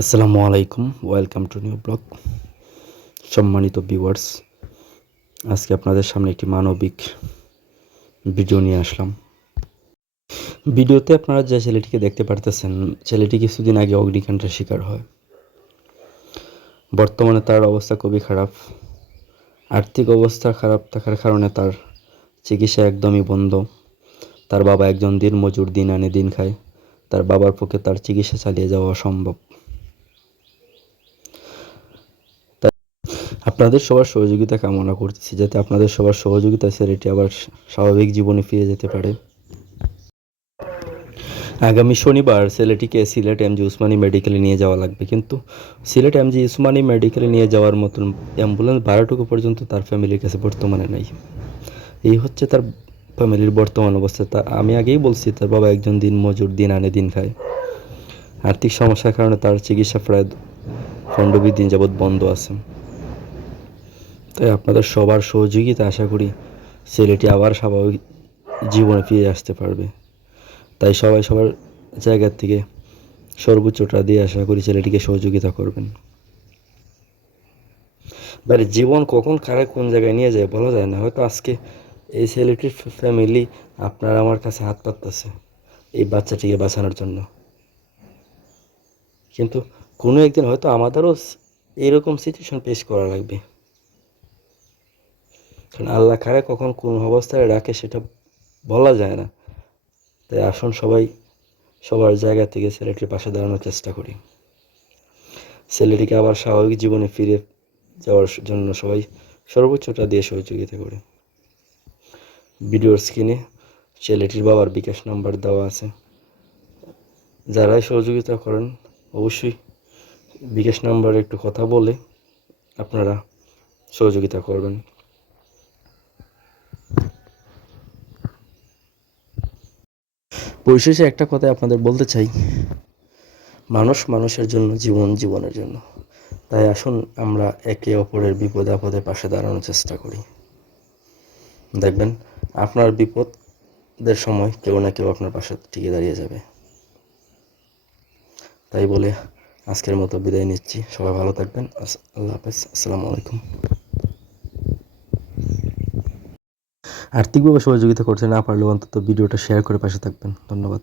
আসসালামু আলাইকুম, welcome to new blog. সম্মানিত ভিউয়ার্স, আজকে আপনাদের সামনে একটি মানবিক ভিডিও নিয়ে আসলাম। ভিডিওতে আপনারা যে ছেলেটিকে দেখতে পারতেছেন, ছেলেটি কিছুদিন আগে অগ্নিকাণ্ডের শিকার হয়। বর্তমানে তার অবস্থা খুবই খারাপ। আর্থিক অবস্থা খারাপ থাকার কারণে তার চিকিৎসা একদমই বন্ধ। তার বাবা একজন দিনমজুর, দিন আনে দিন খায়। তার বাবার পক্ষে তার চিকিৎসা চালিয়ে যাওয়া অসম্ভব। আপনাদের সবার সহযোগিতা কামনা করতেছি, যাতে আপনাদের সবার সহযোগিতা ছেলেটি আবার স্বাভাবিক জীবনে ফিরে যেতে পারে। আগামী শনিবার ছেলেটিকে সিলেট এমজি উসমানী মেডিকেলে নিয়ে যাওয়া লাগবে, কিন্তু সিলেট এমজি উসমানী মেডিকেলে নিয়ে যাওয়ার মতন অ্যাম্বুলেন্স ভাড়াটুকু পর্যন্ত তার ফ্যামিলির কাছে বর্তমানে নাই। এই হচ্ছে তার ফ্যামিলির বর্তমান অবস্থা। তা আমি আগেই বলছি, তার বাবা একজন দিনমজুর, দিন আনে দিন খায়। আর্থিক সমস্যার কারণে তার চিকিৎসা প্রায় 15-20 দিন যাবৎ বন্ধ আছে। তাই আপনাদের সবার সহযোগিতা আশা করি ছেলেটি আবার স্বাভাবিক জীবনে ফিরে আসতে পারবে। তাই সবাই সবার জায়গা থেকে সর্বোচ্চটা দিয়ে আশা করি ছেলেটিকে সহযোগিতা করবেন। এবারে জীবন কখন কারে কোন জায়গায় নিয়ে যায় বলা যায় না। হয়তো আজকে এই ছেলেটির ফ্যামিলি আপনার আমার কাছে হাত পাততেছে এই বাচ্চাটিকে বাঁচানোর জন্য, কিন্তু কোনো একদিন হয়তো আমাদেরও এরকম সিচুয়েশন ফেস করা লাগবে। কারণ আল্লাহ কারে কখন কোন অবস্থায় রাখে সেটা বলা যায় না। তাই আসুন সবাই সবার জায়গা থেকে ছেলেটির পাশে দাঁড়ানোর চেষ্টা করি। ছেলেটিকে আবার স্বাভাবিক জীবনে ফিরে যাওয়ার জন্য সবাই সর্বোচ্চটা দিয়ে সহযোগিতা করে। ভিডিওর স্ক্রিনে ছেলেটির বাবার বিকাশ নাম্বার দেওয়া আছে। যারাই সহযোগিতা করেন অবশ্যই বিকাশ নাম্বারে একটু কথা বলে আপনারা সহযোগিতা করবেন। পরিশেষে একটা কথা আপনাদের বলতে চাই, মানুষ মানুষের জন্য, জীবন জীবনের জন্য। তাই আসুন আমরা একে অপরের বিপদে আপদে পাশে দাঁড়ানোর চেষ্টা করি। দেখবেন আপনার বিপদের সময় কেউ না কেউ আপনার পাশে টিকে দাঁড়িয়ে যাবে। তাই বলে আজকের মতো বিদায় নিচ্ছি। সবাই ভালো থাকবেন। আল্লাহ হাফেজ। আসসালামু আলাইকুম। আর্থিকভাবে সহযোগিতা করতে না পারলেও অন্তত ভিডিওটা শেয়ার করে পাশে থাকবেন। ধন্যবাদ।